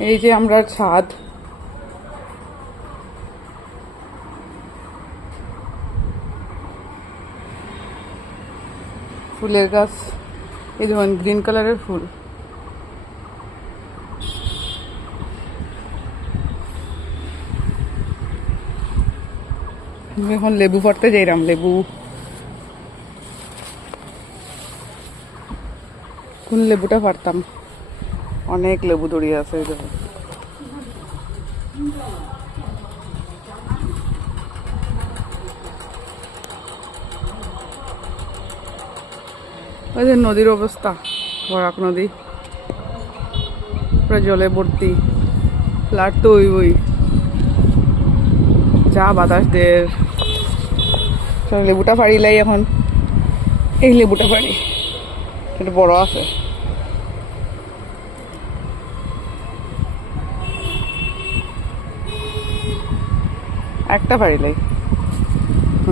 এই যে আমরা ছাদ, ফুলের গাছ, এই যেমন গ্রিন কালারের ফুল। এখন লেবু পাড়তে যাইলাম, লেবু কোন লেবুটা পারতাম, অনেক লেবু দড়িয়ে আছে। এই দেখো ওই যে নদীর অবস্থা, বরাক নদী পুরো জলে ভর্তি, ফ্লাড তো ওই যা বাতাস দের। লেবুটা পাড়িলাই এখন, এই লেবুটা পাড়ি, এটা বড় আছে। একটা পারিলাই,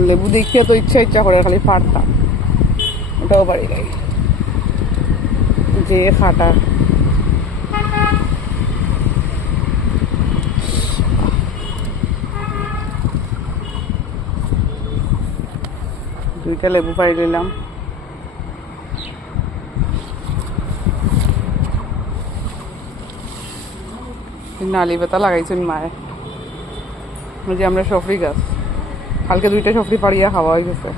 লেবু দেখিয়ে তো ইচ্ছা করে খালি পারতাম, ওটাও পারিলাই, যে খাটা। দুইটা লেবু পাড়ি নিলাম। নালি পাতা লাগাইছেন মায়ে, ওই যে আমরা সফরি গাছ, কালকে দুইটা সফরি পাড়িয়া খাওয়া হয়ে গেছে।